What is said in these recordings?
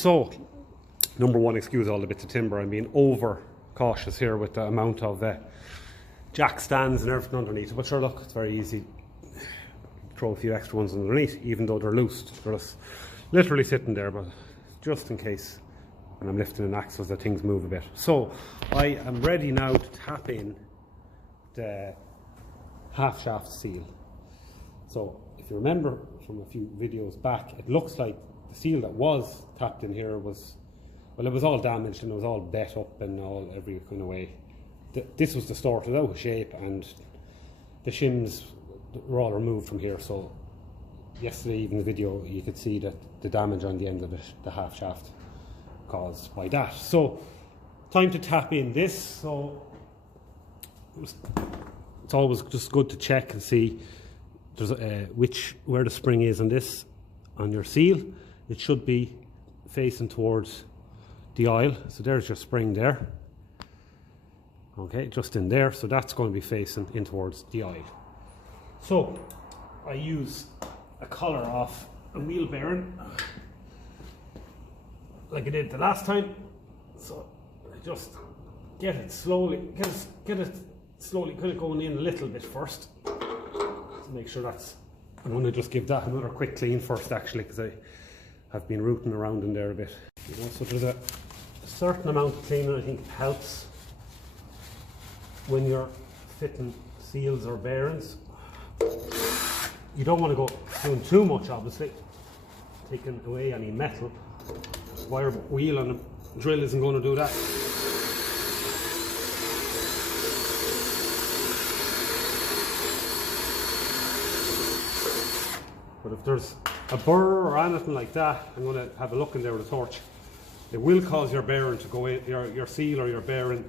So, number one, excuse all the bits of timber. I'm being over cautious here with the amount of jack stands and everything underneath. But sure, look, it's very easy. Throw a few extra ones underneath, even though they're loose. They're just literally sitting there, but just in case when I'm lifting an axle that things move a bit. So, I am ready now to tap in the half shaft seal. So, if you remember from a few videos back, it looks like the seal that was tapped in here was, well, it was all damaged and it was all bent up and all every kind of way. This was distorted out of shape, and the shims were all removed from here. So yesterday, even the video, you could see that the damage on the end of the half shaft caused by that. So time to tap in this. So it's always just good to check and see there's where the spring is on this, on your seal. It should be facing towards the oil. So there's your spring there. Okay, just in there. So that's going to be facing in towards the oil. So I use a collar off a wheel bearing like I did the last time. So I just get it slowly, get it slowly kind of going in a little bit first to make sure that's. I'm going to just give that another quick clean first, actually, because I have been rooting around in there a bit. You know, so there's a certain amount of cleaning I think helps when you're fitting seals or bearings. You don't want to go doing too much, obviously, taking away any metal. Wire wheel on a drill isn't going to do that. But if there's a burr or anything like that, I'm going to have a look in there with a torch. It will cause your bearing to go in, your seal or your bearing,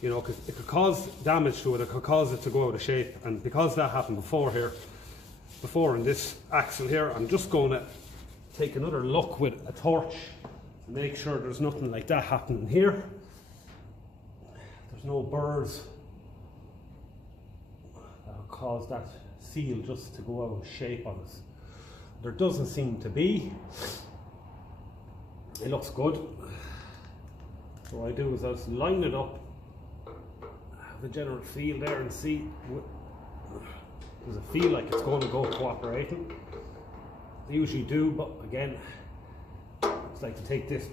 you know, because it could cause damage to it, it could cause it to go out of shape. And because that happened before in this axle here, I'm just going to take another look with a torch to make sure there's nothing like that happening here. There's no burrs that will cause that seal just to go out of shape on us. There doesn't seem to be. It looks good. So what I do is I'll just line it up, have a general feel there and see, does it feel like it's going to go cooperating? They usually do, but again, I just like to take this,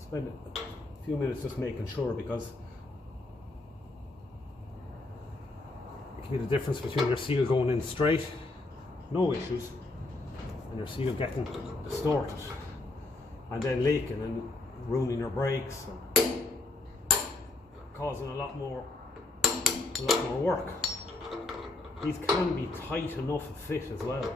spend a few minutes just making sure, because it can be the difference between your seal going in straight, no issues, and your seal getting distorted and then leaking and ruining your brakes and causing a lot more work. These can be tight enough to fit as well.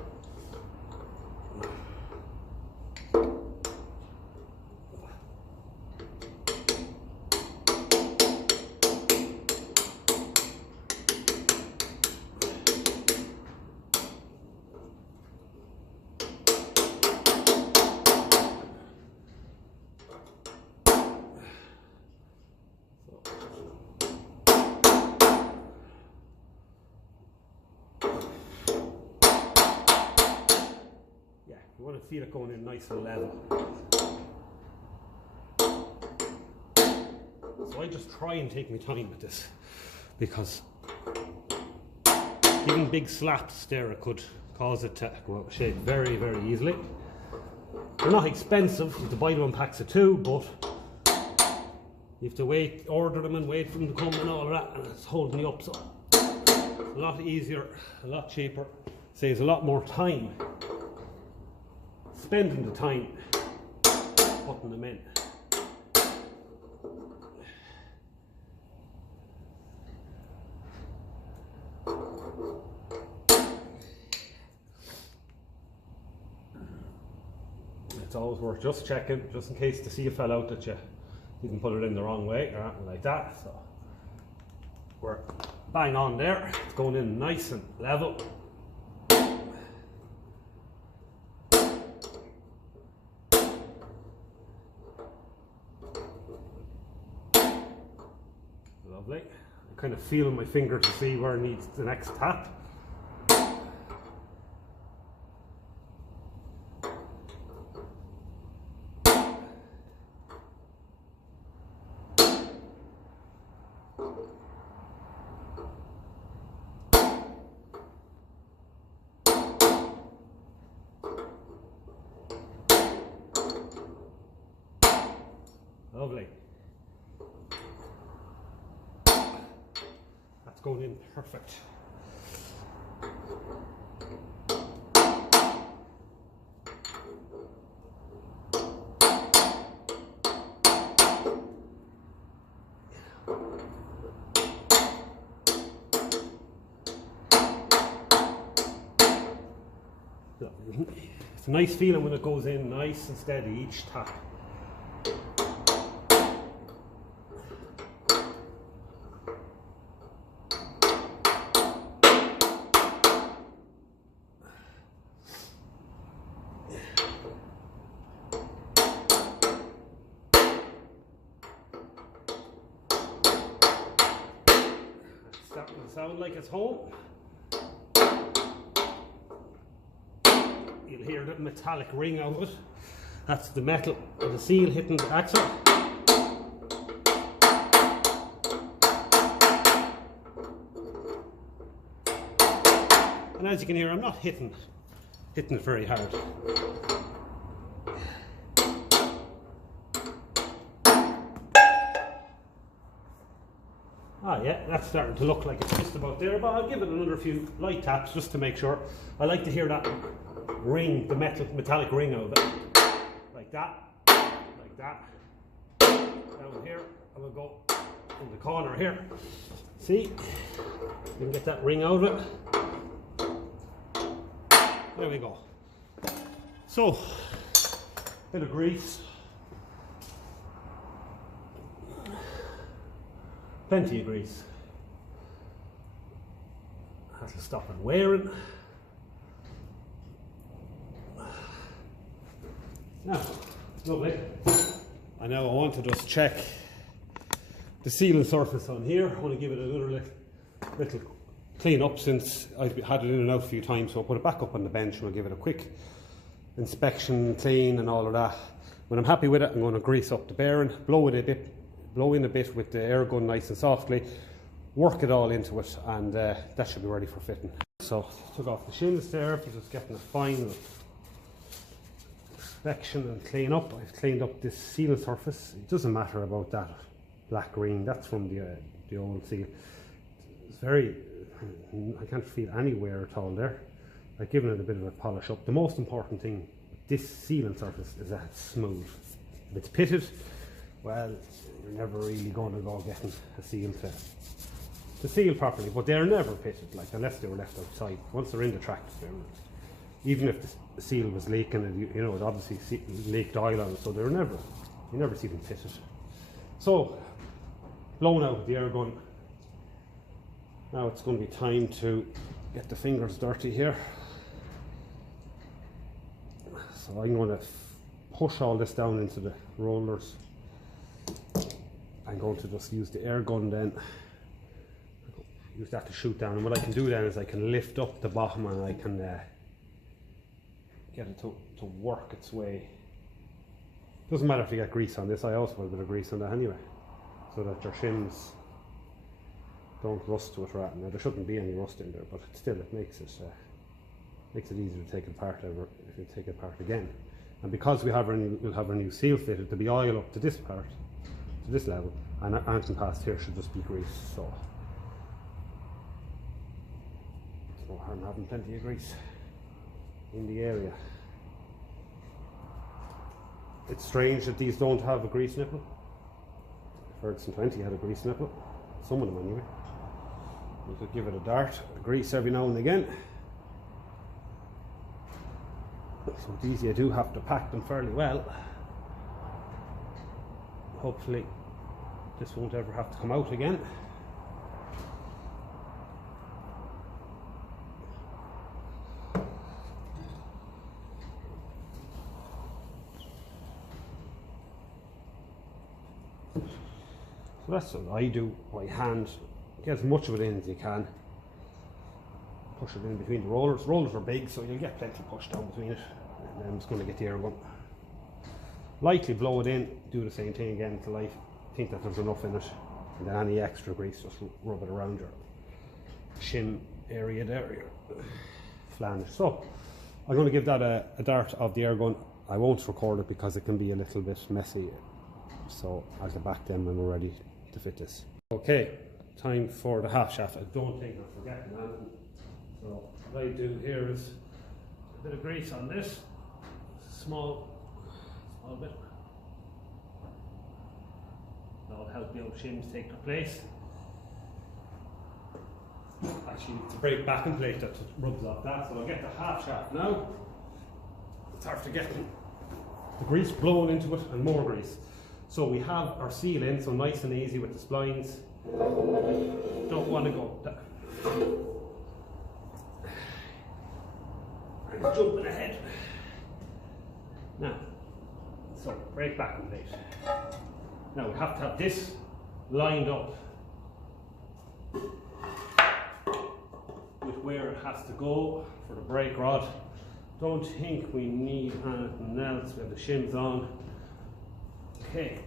You want to feel it going in nice and level. So I just try and take my time with this, because giving big slaps there, it could cause it to go out of shape very, very easily. They're not expensive, you have to buy them in packs of 2, but you have to order them and wait for them to come and all of that, and it's holding you up. So a lot easier, a lot cheaper, saves a lot more time. Spending the time putting them in. It's always worth just checking, just in case the seal fell out that you didn't put it in the wrong way or anything like that. So we're bang on there. It's going in nice and level. Lovely. I'm kind of feeling my finger to see where it needs the next tap. Lovely. That's going in perfect. It's a nice feeling when it goes in nice and steady each tap. It's starting to sound like it's home. You'll hear the metallic ring out of it. That's the metal of the seal hitting the axle. And as you can hear, I'm not hitting it very hard. Ah yeah, that's starting to look like it's just about there, but I'll give it another few light taps just to make sure. I like to hear that ring, the metallic ring of it. Like that, like that. Down here, I will go in the corner here. See? You can get that ring out of it. There we go. So, bit of grease. Plenty of grease. Has to stop it wearing. Now, lovely. I want to just check the sealing surface on here. I want to give it another little clean up since I've had it in and out a few times. So I'll put it back up on the bench and I'll give it a quick inspection, clean and all of that. When I'm happy with it, I'm going to grease up the bearing, blow in a bit with the air gun nice and softly, work it all into it, and that should be ready for fitting. So took off the shins there, just getting a final inspection and clean up. I've cleaned up this seal surface. It doesn't matter about that black ring, that's from the old seal. It's very, I can't feel any wear at all there. I've given it a bit of a polish up. The most important thing, this sealing surface, is that it's smooth. If it's pitted, well, you're never really going to go getting a seal to seal properly, but they're never pitted, like, unless they were left outside. Once they're in the tractor, even if the seal was leaking, and you know, it obviously leaked oil on it, so you never see them fitted. So, blown out with the air gun. Now it's going to be time to get the fingers dirty here. So I'm going to push all this down into the rollers. I'm going to just use the air gun then, use that to shoot down, and what I can do then is I can lift up the bottom and I can get it to work its way. Doesn't matter if you get grease on this, I also have a bit of grease on that anyway, so that your shins don't rust to it right now. There shouldn't be any rust in there, but still it makes it easier to take it apart if you take it apart again. And because we'll have our new seal fitted, there'll be oil up to this part, to this level, and anything past here should just be grease. So it's no harm having plenty of grease in the area. It's strange that these don't have a grease nipple. Ferguson 20 had a grease nipple, some of them anyway. You could give it a dart of grease every now and again. So these you do have to pack them fairly well. Hopefully this won't ever have to come out again. So that's what I do by hand. Get as much of it in as you can. Push it in between the rollers. Rollers are big, so you'll get plenty pushed down between it. And then I'm just going to get the air gun. Lightly blow it in, do the same thing again until I think that there's enough in it. And then any extra grease, just rub it around your shin area there, your flange. So I'm going to give that a dart of the air gun. I won't record it because it can be a little bit messy So I'll get back then when we're ready to fit this. Okay, time for the half shaft. I don't think I'm forgetting anything. So what I do here is a bit of grease on this, small bit. That'll help the old shims take their place. Actually, it's a brake backing plate that rubs off that, so I'll get the half shaft now. It's after getting the grease blown into it and more grease. So we have our seal in, so nice and easy with the splines. Don't want to go down. I'm jumping ahead. Now, so brake backing plate. Now we have to have this lined up with where it has to go for the brake rod. Don't think we need anything else. We have the shims on. Okay.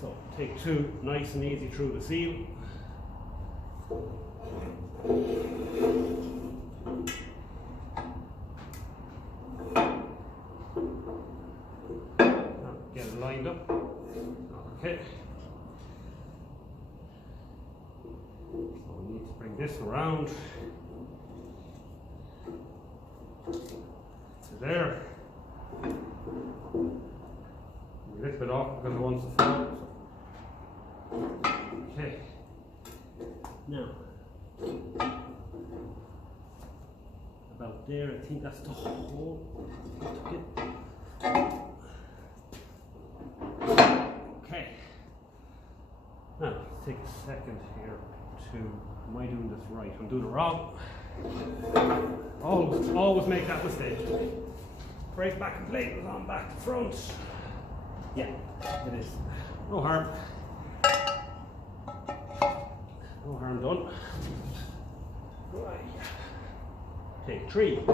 So take two, nice and easy through the seal. Now get it lined up. Okay. So we need to bring this around to there. A little bit off because it wants to fall. Okay. Now, about there, I think that's the hole. Okay. Now, take a second here to, am I doing this right? I'm doing it wrong. Always make that mistake. Brake backing plate was on back to front. Yeah, it is. No harm. No harm done. Right. Take three. So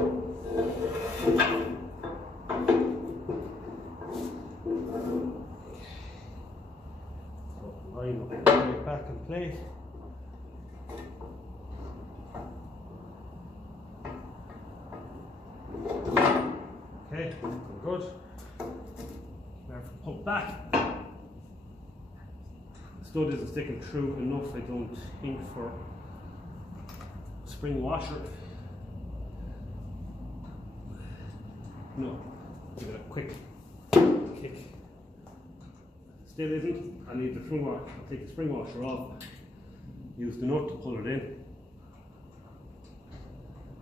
line up the brake backing plate. Okay, good. Pull back. The stud isn't sticking through enough, I don't think, for spring washer. No, give it a quick kick. Still isn't. I need the spring washer. I'll take the spring washer off. Use the nut to pull it in.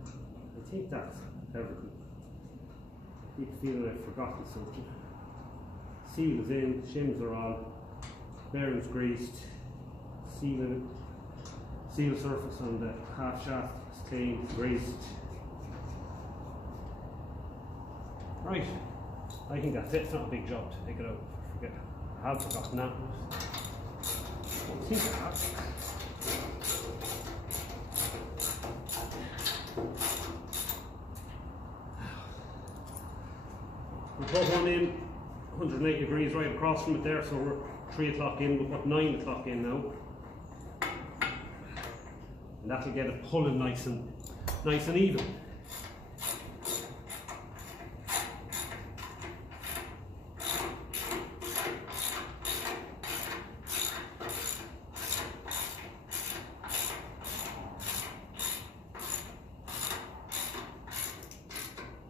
I think that's everything. I keep feeling I've forgotten something. Seal is in, shims are on, bearings greased, seal surface on the half shaft is clean, greased. Right, I think that's it. It's not a big job to take it out. I have forgotten that. I think I have. We put one in 180 degrees right across from it there, so we're 3 o'clock in. We'll put 9 o'clock in now, and that'll get it pulling nice and even.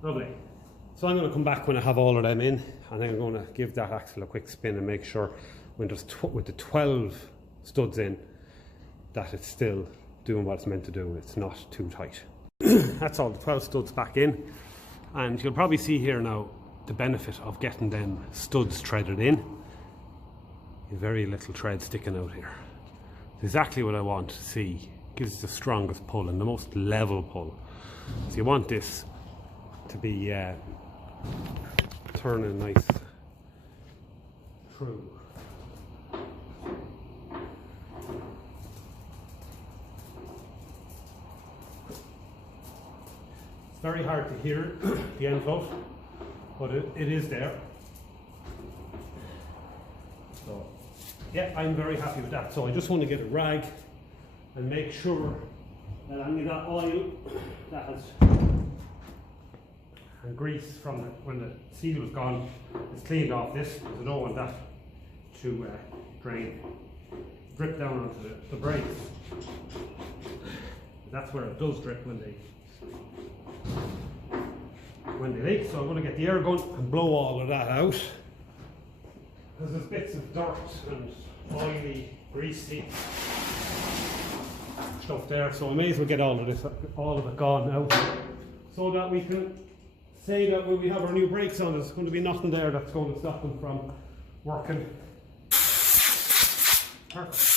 Lovely. So I'm going to come back when I have all of them in, and then I'm going to give that axle a quick spin and make sure when there's with the 12 studs in that it's still doing what it's meant to do. It's not too tight. That's all the 12 studs back in, and you'll probably see here now the benefit of getting them studs threaded in. Very little thread sticking out here. It's exactly what I want to see. Gives the strongest pull and the most level pull. So you want this to be turning nice through. It's very hard to hear the end float, but it is there. So yeah, I'm very happy with that. So I just want to get a rag and make sure that any of that oil that and grease from when the seal was gone. It's cleaned off this because I don't want that to drip down onto the brakes. That's where it does drip when they leak. So I'm going to get the air gun and blow all of that out. Because there's bits of dirt and oily, greasy stuff there, so I may as well get all of it gone out, so that we can say that when we have our new brakes on, there's going to be nothing there that's going to stop them from working. Perfect.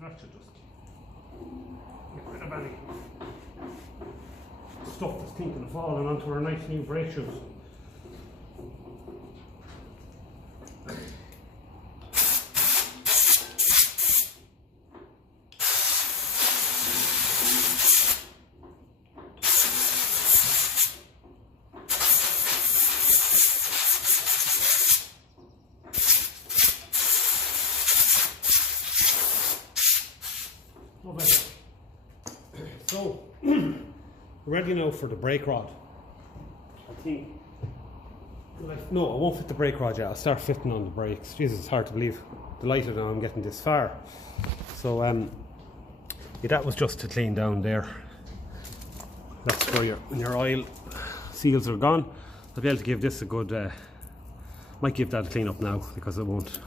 That should just get rid of any stuff that's thinking of falling onto our nice new brake shoes. So, we're ready now for the brake rod. I think, no, I won't fit the brake rod yet. I'll start fitting on the brakes. Jesus, it's hard to believe. Delighted now I'm getting this far. So, yeah, that was just to clean down there. That's where when your oil seals are gone. I'll be able to give this a good, might give that a clean up now because it won't,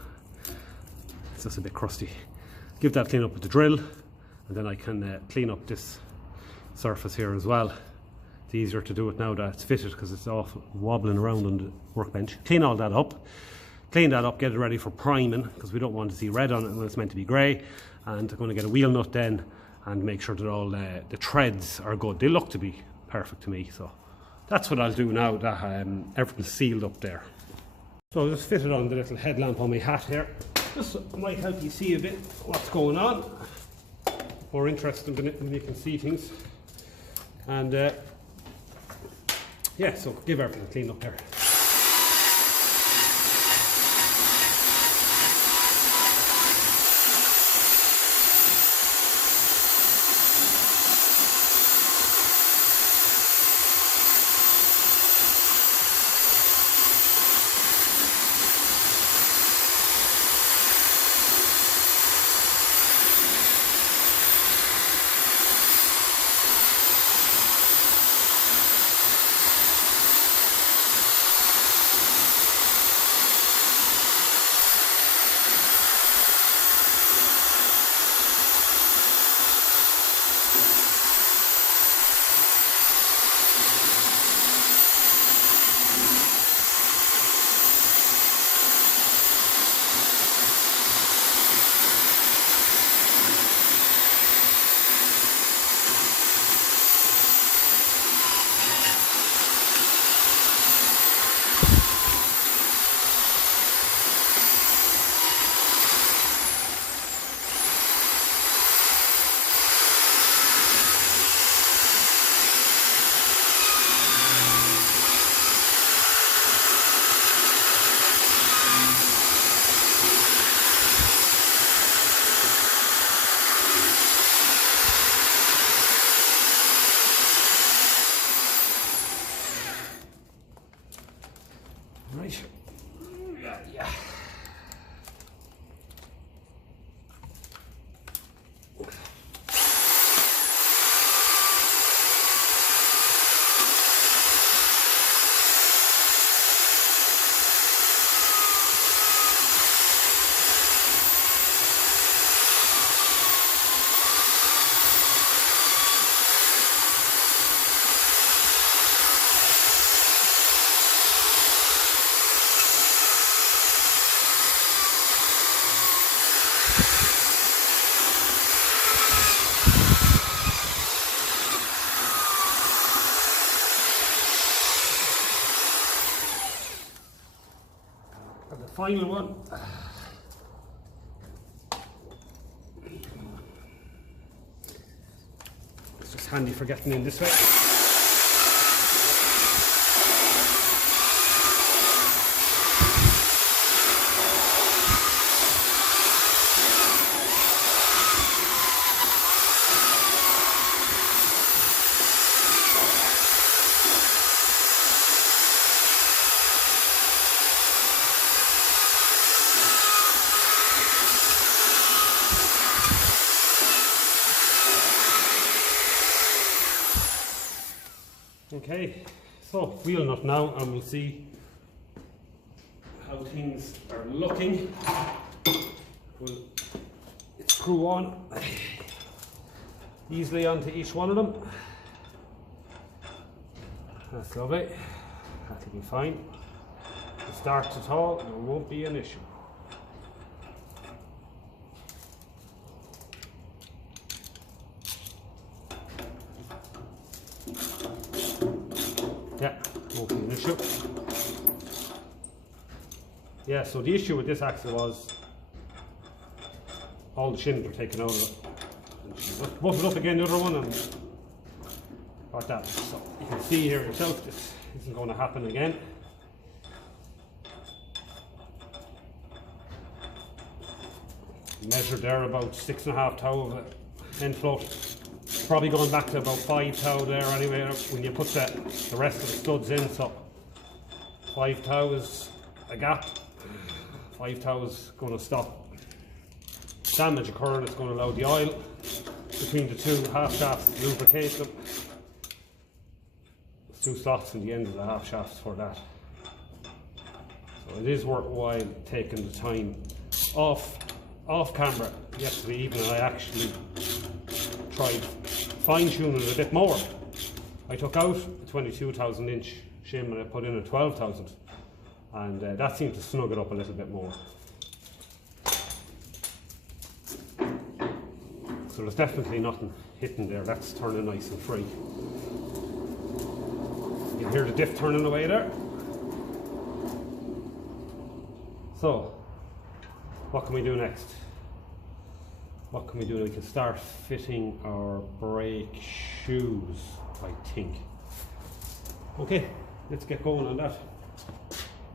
it's just a bit crusty. Give that a clean up with the drill, and then I can clean up this surface here as well. It's easier to do it now that it's fitted because it's off wobbling around on the workbench. Clean all that up, get it ready for priming because we don't want to see red on it when it's meant to be grey. And I'm going to get a wheel nut then and make sure that all the treads are good. They look to be perfect to me, so that's what I'll do now that everything's sealed up there. So I'll just fit it on the little headlamp on my hat here. This might help you see a bit what's going on. More interesting when you can see things. And yeah, so give everything a clean up there. final one. It's just handy for getting in this way. Okay, so wheel nut now, and we'll see how things are looking. We'll screw on easily onto each one of them. That's lovely. That'll be fine. If it starts at all, there won't be an issue. Yeah, won't be an issue. Yeah, so the issue with this axle was all the shins were taken out of it. Buff it up again, the other one, and got that. So you can see here yourself, this isn't going to happen again. Measured there about 6.5 thou of an end float. Probably going back to about 5 thou there anyway when you put the rest of the studs in. So 5 thou is a gap. 5 thou is going to stop damage occurring. It's going to allow the oil between the two half shafts, lubricate them. There's 2 slots in the end of the half shafts for that. So it is worthwhile taking the time off camera yesterday evening. I actually tried fine-tuning it a bit more. I took out a 22,000 inch shim and I put in a 12,000, and that seemed to snug it up a little bit more. So there's definitely nothing hitting there. That's turning nice and free. You can hear the diff turning away there. So what can we do next? What can we do? We can start fitting our brake shoes, I think. Okay, let's get going on that.